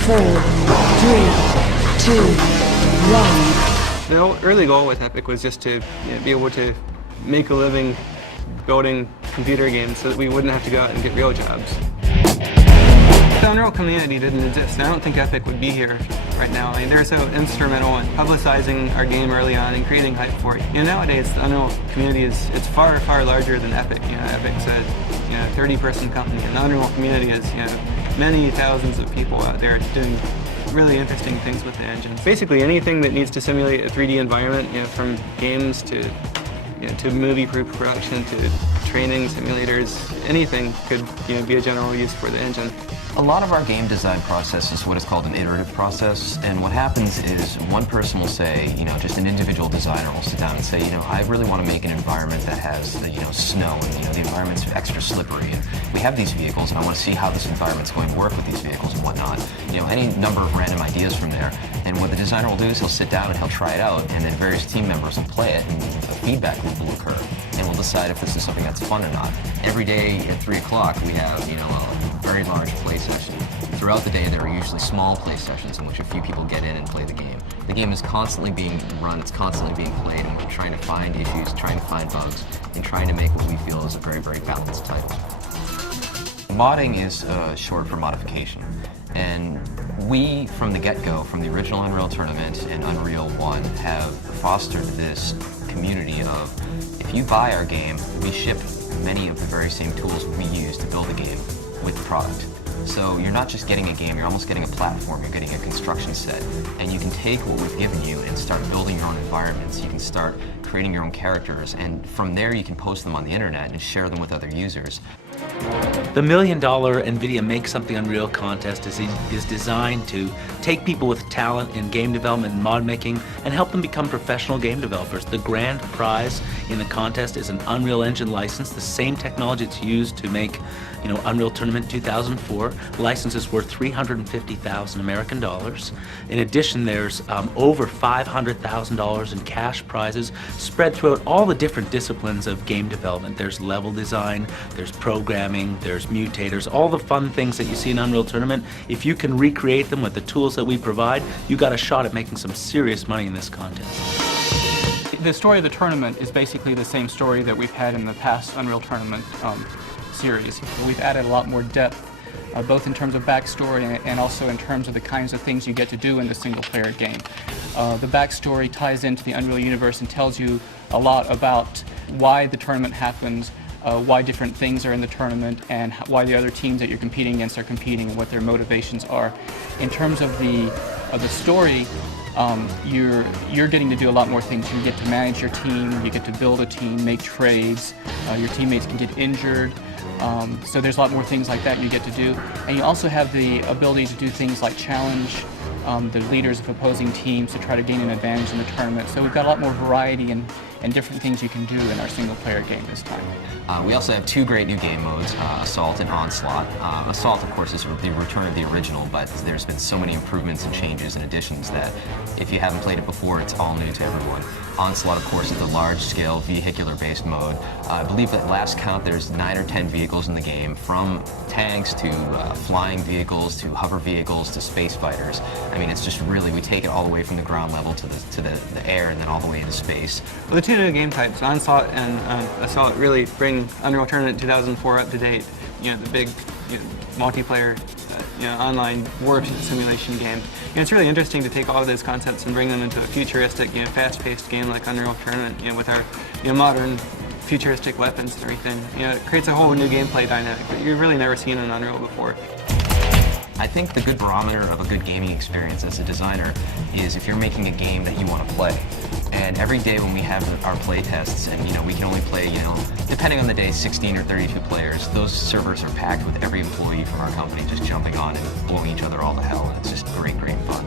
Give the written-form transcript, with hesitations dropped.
4, 3, 2, 1. The early goal with Epic was just to be able to make a living building computer games so that we wouldn't have to go out and get real jobs. The Unreal community didn't exist, and I don't think Epic would be here right now. I mean, they're so instrumental in publicizing our game early on and creating hype for it. Nowadays, the Unreal community it's far, far larger than Epic. Epic's a 30-person company, and the Unreal community is many thousands of people out there doing really interesting things with the engine. Basically, anything that needs to simulate a 3D environment, from games to movie-proof production to training simulators, anything could be a general use for the engine. A lot of our game design process is what is called an iterative process, and what happens is one person will say, just an individual designer will sit down and say, I really want to make an environment that has, snow, and the environment's extra slippery, and we have these vehicles, and I want to see how this environment's going to work with these vehicles and whatnot. Any number of random ideas from there, and what the designer will do is he'll sit down and he'll try it out, and then various team members will play it, and a feedback loop will occur, and we'll decide if this is something that's fun or not. Every day at 3 o'clock, we have, a very large play session. Throughout the day, there are usually small play sessions in which a few people get in and play the game. The game is constantly being run, it's constantly being played, and we're trying to find issues, trying to find bugs, and trying to make what we feel is a very, very balanced title. Modding is short for modification, and we, from the get-go, from the original Unreal Tournament and Unreal 1, have fostered this community of, if you buy our game, we ship many of the very same tools we use to build a game with the product. So you're not just getting a game, you're almost getting a platform, you're getting a construction set, and you can take what we've given you and start building your own environments. You can start creating your own characters, and from there you can post them on the internet and share them with other users. The $1 Million NVIDIA Make Something Unreal contest is designed to take people with talent in game development and mod making and help them become professional game developers. The grand prize in the contest is an Unreal Engine license, the same technology that's used to make Unreal Tournament 2004. The license is worth $350,000 American dollars. In addition, there's over $500,000 in cash prizes spread throughout all the different disciplines of game development. There's level design, there's programming, there's mutators, all the fun things that you see in Unreal Tournament. If you can recreate them with the tools that we provide, you got a shot at making some serious money in this contest. The story of the tournament is basically the same story that we've had in the past Unreal Tournament series. We've added a lot more depth, both in terms of backstory and also in terms of the kinds of things you get to do in the single-player game. The backstory ties into the Unreal universe and tells you a lot about why the tournament happens, why different things are in the tournament, and why the other teams that you're competing against are competing and what their motivations are. In terms of the story, you're getting to do a lot more things. You get to manage your team, you get to build a team, make trades, your teammates can get injured. So there's a lot more things like that you get to do. And you also have the ability to do things like challenge the leaders of opposing teams to try to gain an advantage in the tournament. So we've got a lot more variety and different things you can do in our single-player game this time. We also have 2 great new game modes, Assault and Onslaught. Assault, of course, is the return of the original, but there's been so many improvements and changes and additions that if you haven't played it before, it's all new to everyone. Onslaught, of course, is the large-scale vehicular-based mode. I believe at last count there's 9 or 10 vehicles in the game, from tanks to flying vehicles to hover vehicles to space fighters. I mean, it's just really, we take it all the way from the ground level to the air and then all the way into space. Well, the 2 new game types, Onslaught and Assault, really bring Unreal Tournament 2004 up to date. The big multiplayer online war simulation game. It's really interesting to take all of those concepts and bring them into a futuristic, fast-paced game like Unreal Tournament, with our modern futuristic weapons and everything. It creates a whole new gameplay dynamic that you've really never seen in Unreal before. I think the good barometer of a good gaming experience as a designer is if you're making a game that you want to play. And every day when we have our play tests, and we can only play, depending on the day, 16 or 32 players, those servers are packed with every employee from our company just jumping on and blowing each other all to hell, and it's just great, great fun.